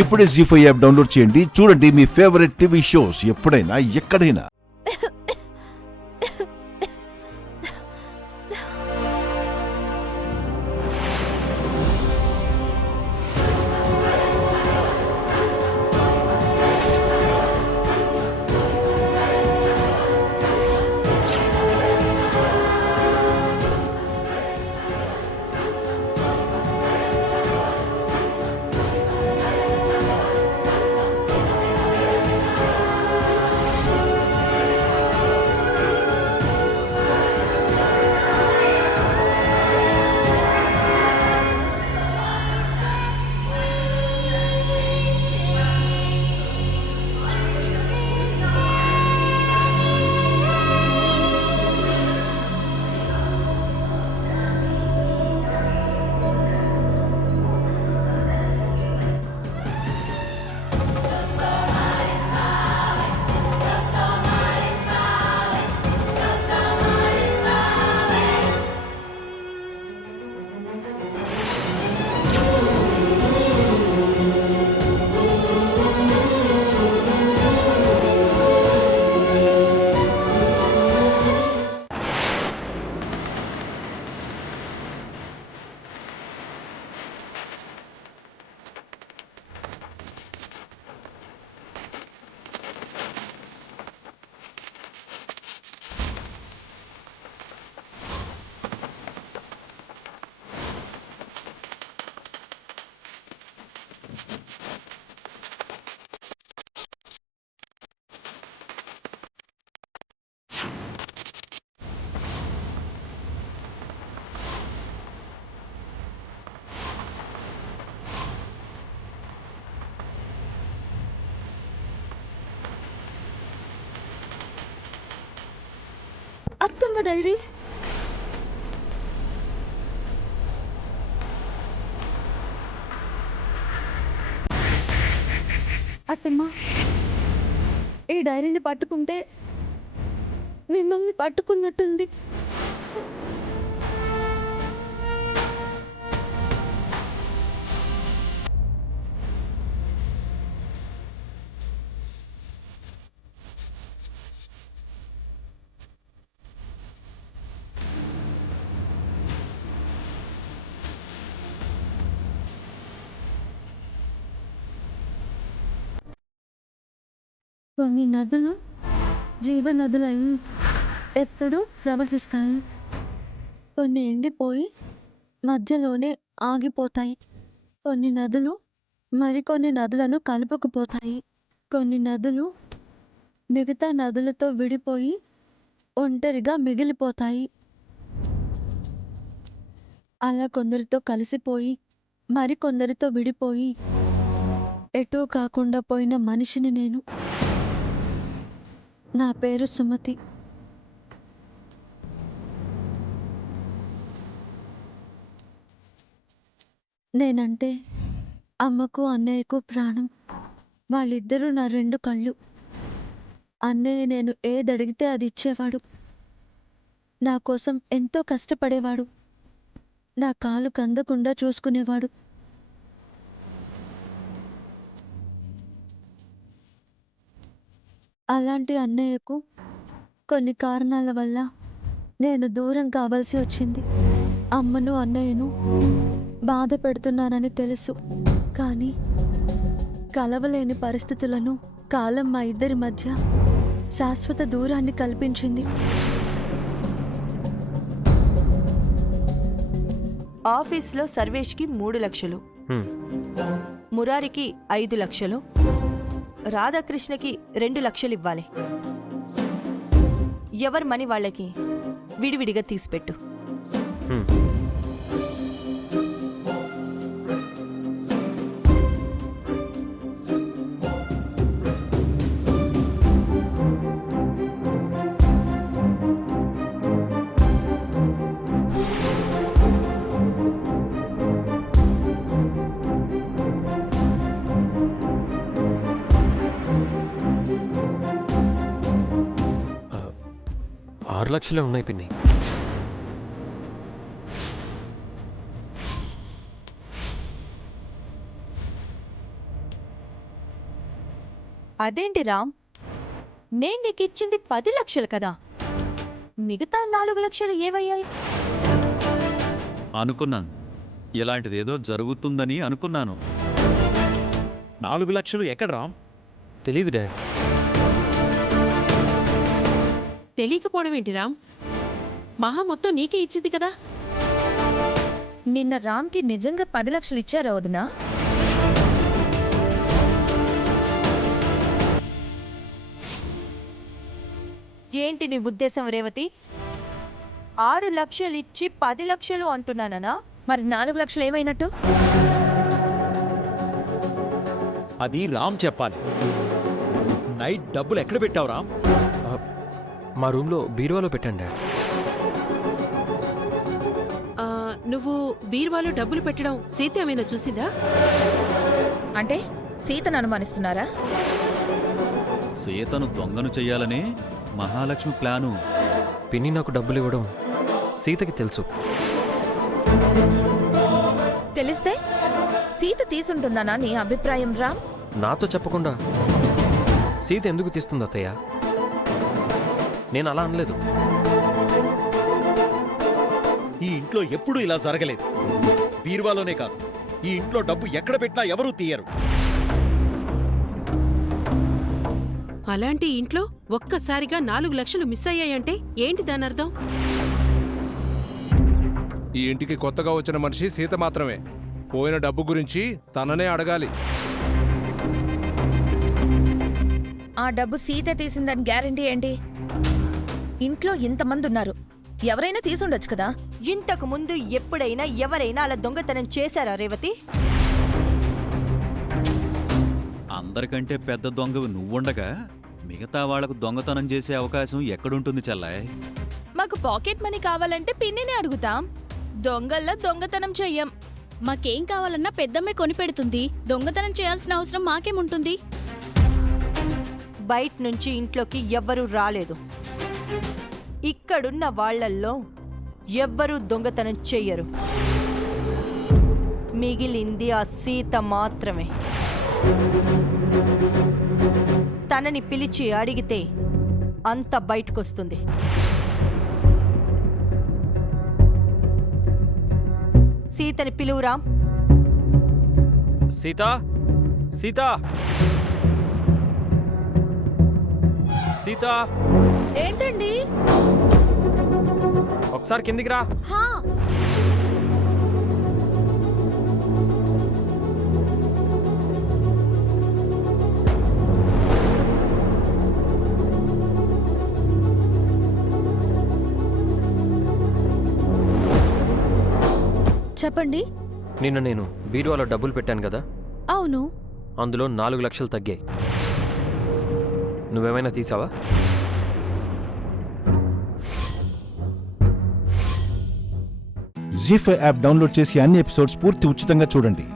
ఇప్పుడే జీ5 app download చేయండి. చూడండి మీ ఫేవరెట్ టీవీ షోస్ ఎప్పుడైనా ఎక్కడైనా. అత్తమ్మ డైరీ. అత్తమ్మ, ఈ డైరీని పట్టుకుంటే మిమ్మల్ని పట్టుకున్నట్టుంది. కొన్ని నదులు జీవనదులై ఎప్పుడూ ప్రవహిస్తాయి. కొన్ని ఎండిపోయి మధ్యలోనే ఆగిపోతాయి. కొన్ని నదులు మరికొన్ని నదులను కలుపుకుపోతాయి. కొన్ని నదులు మిగతా నదులతో విడిపోయి ఒంటరిగా మిగిలిపోతాయి. అలా కొందరితో కలిసిపోయి మరికొందరితో విడిపోయి ఎటూ కాకుండా పోయిన మనిషిని నేను. నా పేరు సుమతి. నేనంటే అమ్మకు అన్నయ్యకు ప్రాణం. వాళ్ళిద్దరూ నా రెండు కళ్ళు. అన్నయ్య నేను ఏదడిగితే అది ఇచ్చేవాడు. నా కోసం ఎంతో కష్టపడేవాడు. నా కాలు కందకుండా చూసుకునేవాడు. అలాంటి అన్నయ్యకు కొన్ని కారణాల వల్ల నేను దూరం కావాల్సి వచ్చింది. అమ్మను అన్నయ్యను బాధ పెడుతున్నానని తెలుసు. కానీ కలవలేని పరిస్థితులను కాలం మా ఇద్దరి మధ్య శాశ్వత దూరాన్ని కల్పించింది. ఆఫీస్లో సర్వేష్కి 3 లక్షలు, మురారికి 5 లక్షలు, రాధాకృష్ణకి 2 లక్షలు ఇవ్వాలి. ఎవరి మనీ వాళ్ళకి విడివిడిగా తీసిపెట్టు. ఆరు లక్షలే ఉన్నాయి పిన్ని. అదేంటి రామ్, నేను నీకు ఇచ్చింది 10 లక్షలు కదా, మిగతా 4 లక్షలు ఏమయ్యాయి? అనుకున్నాను, ఇలాంటిదేదో జరుగుతుందని అనుకున్నాను. 4 లక్షలు ఎక్కడ రామ్? తెలీదు డాడ్. తెలియకపోవడం ఏంటి రామ్? మహా మొత్తం నీకే ఇచ్చింది కదా. నిన్న రామ్కి నిజంగా 10 లక్షలు ఇచ్చారా వదినా? ఏంటి నీ ఉద్దేశం రేవతి? 6 లక్షలు ఇచ్చి 10 లక్షలు అంటున్నానా? మరి 4 లక్షలు ఏమైనట్టు? అది రామ్ చెప్పాలి. నైట్ డబ్బులు ఎక్కడ పెట్టావు రామ్? మా రూమ్లో బీరువాలో పెట్టాను డాడ్. నువ్వు బీరువాలో డబ్బులు పెట్టడం సీత ఏమైనా చూసిందా? అంటే సీతను అనుమానిస్తున్నారా? సీతను దొంగను చెయ్యాలని మహాలక్ష్మి ప్లాను. పిన్ని నాకు డబ్బులు ఇవ్వడం సీతకి తెలుసు. తెలిస్తే సీత తీసుంటుందనా నీ అభిప్రాయం రామ్? నాతో చెప్పకుండా సీత ఎందుకు తీస్తుంది అత్తయ్య? నేను అలా అనలేదు. ఈ ఇంట్లో ఎప్పుడూ ఇలా జరగలేదు. బీరువాలోనే కాదు, ఈ ఇంట్లో డబ్బు ఎక్కడ పెట్టినా ఎవరూ తీయరు. అలాంటి ఇంట్లో ఒక్కసారిగా 4 లక్షలు మిస్ అయ్యాయంటే ఏంటి దాని అర్థం? ఈ ఇంటికి కొత్తగా వచ్చిన మనిషి సీత మాత్రమే. పోయిన డబ్బు గురించి తననే అడగాలి. ఆ డబ్బు సీత తీసిందని గ్యారెంటీ ఏంటి? ఇంట్లో ఇంతమంది ఉన్నారు, ఎవరైనా తీసుండొచ్చు కదా. ఇంతకు ముందు ఎప్పుడైనా ఎవరైనా అలా దొంగతనం చేశారా రేవతి? అందరికంటే పెద్ద దొంగవి నువ్వుండగా మిగతా వాళ్లకు దొంగతనం చేసే అవకాశం ఎక్కడుంటుంది చెల్లాయ్? మాకు పాకెట్ మనీ కావాలంటే పిన్నిని అడుగుతాం. దొంగల్లా దొంగతనం చెయ్యం. మాకేం కావాలన్నా పెద్దమ్మే కొనిపెడుతుంది. దొంగతనం చేయాల్సిన అవసరం మాకేముంటుంది? బయట నుంచి ఇంట్లోకి ఎవ్వరూ రాలేదు. ఇక్కడున్న వాళ్ళల్లో ఎవ్వరూ దొంగతనం చెయ్యరు. మిగిలింది ఆ సీత మాత్రమే. తనని పిలిచి అడిగితే అంత బయటకొస్తుంది. సీతని పిలువురా. సీత, సీత, సీత, ఏంటండి? ఒకసారి కిందికి రా. హా, చెప్పండి. నిన్న నేను బీరువాలో డబ్బులు పెట్టాను కదా, అవును. అందులో 4 లక్షలు తగ్గాయి. నువ్వేమైనా తీసావా? జీ5 యాప్ డౌన్లోడ్ చేసి అన్ని ఎపిసోడ్స్ పూర్తి ఉచితంగా చూడండి.